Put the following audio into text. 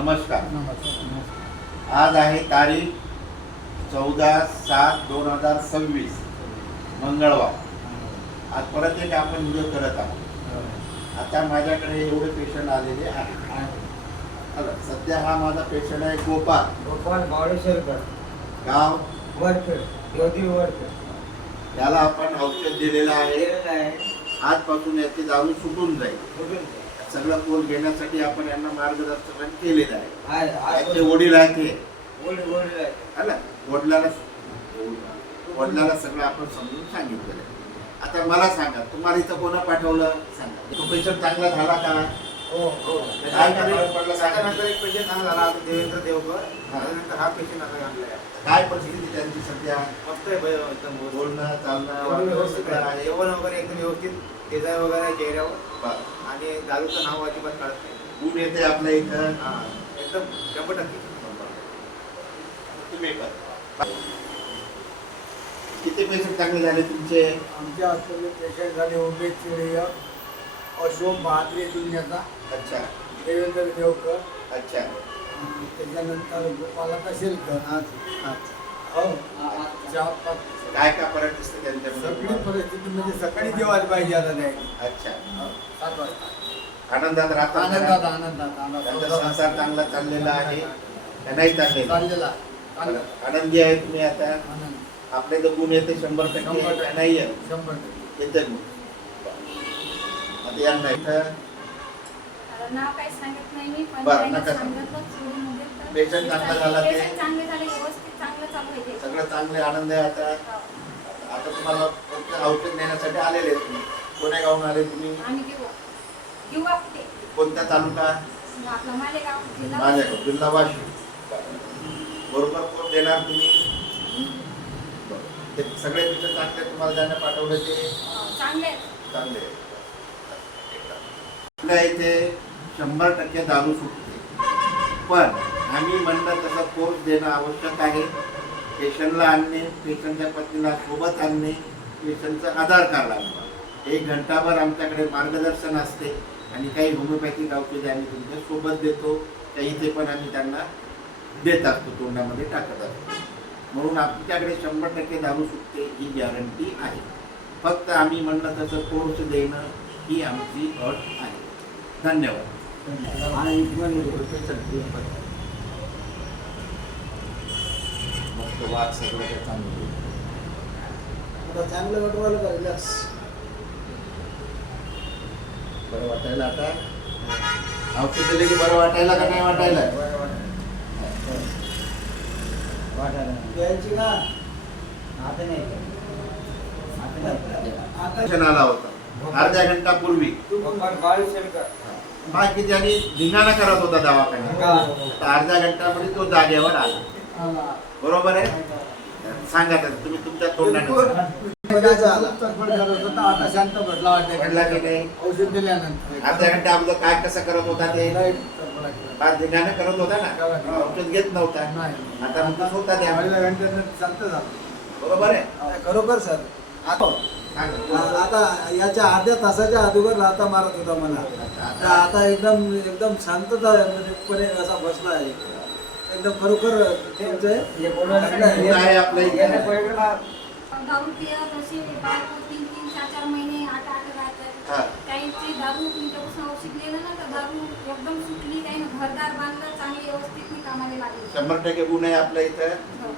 नमस्कार. नमस्कार. आज आहे तारीख 14/7/2026 मंगळवार. आज परत एक आपण व्हिडिओ करत आहोत. आता माझ्याकडे एवढे पेशंट आलेले आहेत. सध्या हा माझा पेशंट आहे गोपाल बावळेश्वरकर, गाव वरखेड, योधी वरखेड. त्याला आपण औषध दिलेलं आहे. आजपासून याची दारू सुटून जाईल. सगळं कोल घेण्यासाठी आपण यांना मार्गदर्शन केलेलं आहे. याचे वडील आहेत ते वडिलाला सगळं आपण समजून सांगितलेलं आहे. आता मला सांगा, तुम्हाला इथं कोणा पाठवलं सांगा. तो पेशंट चांगला झाला का? काय फरक पडला सांगा. एक पेशंट चांगला झाला देवेंद्र देवकर. त्यानंतर हा पेशंट आता आणलाय. काय परिस्थिती त्यांची सध्या? मस्त आहे भाई, एकदम बोलणं चालणं व्यवस्थित आहे. जेवण वगैरे एकदम व्यवस्थित, तेजा वगैरे आहे चेहऱ्यावर. बरं. आणि दारूचं नाव अजिबात काढत नाही. ऊन येते आपल्या इथं. हा, एकदम 100%. तुम्ही कर. किती पेशंट चांगले झाले तुमचे? आमच्या हॉस्पिटल पेशंट झाले उमेश चिडे, अशोक महात्रे दुनियाचा, अच्छा देवेंद्र देवकर, अच्छा. त्याच्यानंतर गोपाला तसेलकर. हो, काय काय फरक दिसते सगळी त्यांच्यामध्ये? परिस्थिती म्हणजे सकाळी जेवायला पाहिजे आता नाही. अच्छा. 7 वाजता आनंदात राहतात. आनंदात त्यांचा संसार चांगला चाललेला आहे का नाही चाललेला? चाललेला आनंदी आहे तुम्ही आता? आनंद आपले तर गुण येते 100% का नाही आहे? 100%. येते गुण. आता यांना इथं नाव काही सांगत नाही मी, पण बरं, त्यांनी नका सांगितलं सोडून तर पेशंट चांगला झाला ते? पेशंट चांगले झाले, व्यवस्थित चांगलं चालू आहे ते. सगळं चांगले आनंद आहे आता. आता तुम्हाला फक्त औषध नेण्यासाठी आलेले आहेत तुम्ही. कोण्या गावून आले तुम्ही? आम्ही किंवा कुठे कोणत्या तालुका? आपलं मालेगाव जिल्हा माझ्याकडे जिल्हा वाशिम. बरोबर कोण देणार तुम्ही? ते सगळे पेशंट चांगले तुम्हाला ज्यांना पाठवले ते चांगले आहेत. चांगले आहेत. आपल्या इथे 100% दारू सुटते, पण आम्ही म्हणलं तसं कोर्स देणं आवश्यक आहे. पेशंटला आणणे, पेशंटच्या पत्नीला सोबत आणणे, पेशंटचं आधार कार्ड आणणं. 1 घंटाभर आमच्याकडे मार्गदर्शन असते आणि काही होमिओपॅथिक औषधे आम्ही तुमच्या सोबत देतो. त्या इथे पण आम्ही त्यांना देत असतो, तोंडामध्ये टाकत असतो. म्हणून आमच्याकडे 100% दारू सुटते ही गॅरंटी आहे. फक्त आम्ही म्हणलं तसं कोर्स देणं ही आमची अट आहे. धन्यवाद. मस्त वाद सगळं काही चांगलं. आता चांगलं वाटवायला पाहिजे. बरं वाटायला आता? औषध दिले की बरं वाटायला का नाही वाटायला? द्यायची का? आता नाही. पेशंट आला होता अर्ध्या घंटापूर्वी. गोपाल बावळेश्वरकर. बाकी ज्यांनी धिंगाणा करत होता दवाखान्यात, तर अर्ध्या घंटामध्ये तो जागेवर आला. बरोबर आहे? सांगा तर तुम्ही तुमच्या तोंडाने आता शांत बसला म्हटला की नाही? औषध दिल्यानंतर अर्ध्या घंटा अगोदर काय कसं करत होता ते? फार धिंगाणा करत होता ना, औषध घेत नव्हता. आता म्हणतो होता त्या. शांत झालं. बरोबर आहे? खरोखर सर. आता याच्या अर्ध्या तासाच्या अगोदर लाथा मारत होता मला. आता एकदम शांतता पणे असा बसला आहे. एकदम खरोखर आहे आपल्या इथे. दारू पियत असे बायको 3-3, 4-4 महिने 8-8 राहतात. हा. त्यांची दारू तुमच्यापासून औषध दिलं ना, तर दारू एकदम सुटली. त्याने घरदार बांधलं, चांगली व्यवस्थित मी कामाला लागली. 100% गुण आहे आपल्या इथं. हो.